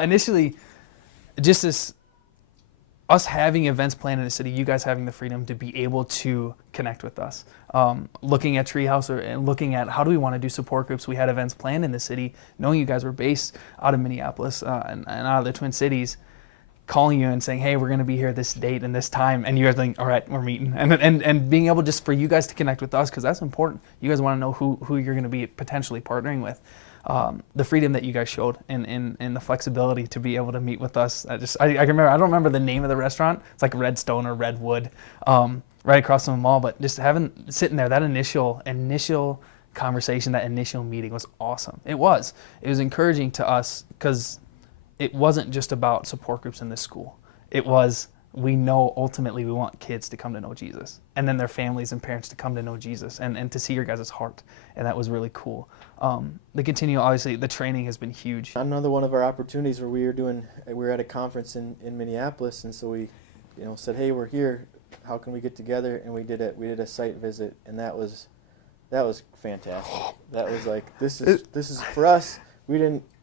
Initially, just this, us having events planned in the city, you guys having the freedom to be able to connect with us. Looking at TreeHouse and looking at how do we want to do support groups. We had events planned in the city, knowing you guys were based out of Minneapolis and out of the Twin Cities, calling you and saying, hey, we're going to be here this date and this time. And you guys think, all right, we're meeting. And being able just for you guys to connect with us, because that's important. You guys want to know who you're going to be potentially partnering with. The freedom that you guys showed and the flexibility to be able to meet with us. I can remember, I don't remember the name of the restaurant. It's like Redstone or Redwood, right across from the mall. But just sitting there, that initial conversation, that initial meeting was awesome. It was encouraging to us because it wasn't just about support groups in this school. It was, we know ultimately we want kids to come to know Jesus, and then their families and parents to come to know Jesus and to see your guys' heart. And that was really cool. Obviously the training has been huge. Another one of our opportunities where we were at a conference in Minneapolis, and so we said, hey, we're here, how can we get together? And we did a site visit, and that was fantastic. That was like, this is for us.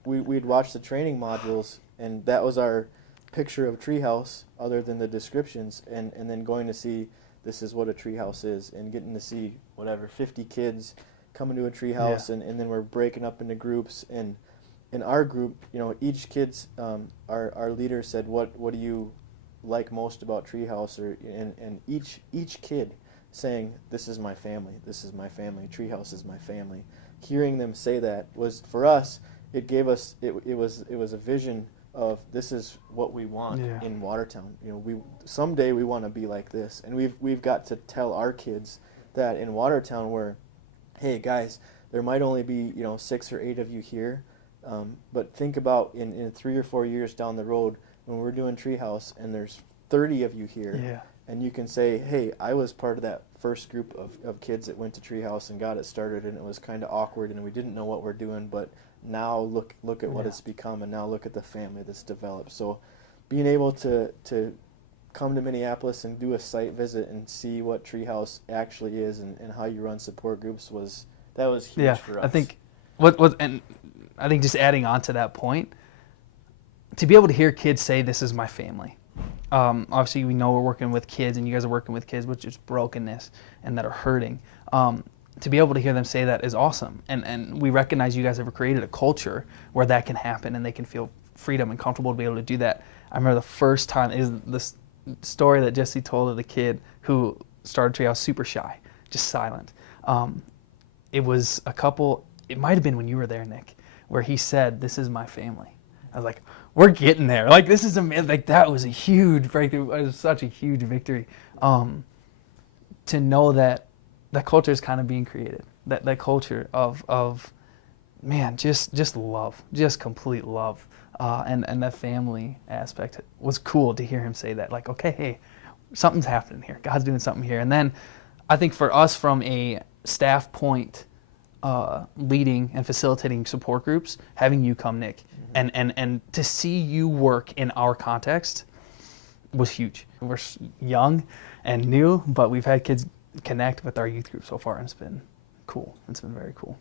We'd watched the training modules, and that was our picture of TreeHouse other than the descriptions, and then going to see this is what a TreeHouse is, and getting to see 50 kids coming to a TreeHouse, yeah. and then we're breaking up into groups, and in our group, each kid's our leader said what do you like most about TreeHouse, and each kid saying, this is my family, TreeHouse is my family. Hearing them say that was, for us, it gave us it was a vision of this is what we want, yeah. in Watertown. Someday we want to be like this, and we've got to tell our kids that in Watertown, where, hey guys, there might only be 6 or 8 of you here, but think about in 3 or 4 years down the road when we're doing TreeHouse and there's 30 of you here, yeah. and you can say, hey, I was part of that first group of kids that went to TreeHouse and got it started, and it was kind of awkward and we didn't know what we're doing, but now look at what, yeah. it's become, and now look at the family that's developed. So being able to come to Minneapolis and do a site visit and see what TreeHouse actually is and how you run support groups was huge, yeah, for us. I think I think just adding on to that point, to be able to hear kids say, this is my family. Obviously we know we're working with kids, and you guys are working with kids with just brokenness and that are hurting. To be able to hear them say that is awesome. And we recognize you guys have created a culture where that can happen and they can feel freedom and comfortable to be able to do that. I remember the first time, is this story that Jesse told of the kid who started TreeHouse super shy, just silent. It was it might have been when you were there, Nick, where he said, this is my family. I was like, we're getting there. Like, this is that was a huge breakthrough. It was such a huge victory. To know that that culture is kind of being created. That culture of man, just love, just complete love. And that family aspect was cool to hear him say that. Like, okay, hey, something's happening here. God's doing something here. And then I think for us from a staff point, leading and facilitating support groups, having you come, Nick, mm-hmm. and to see you work in our context was huge. We're young and new, but we've had kids connect with our youth group so far, and it's been cool. It's been very cool.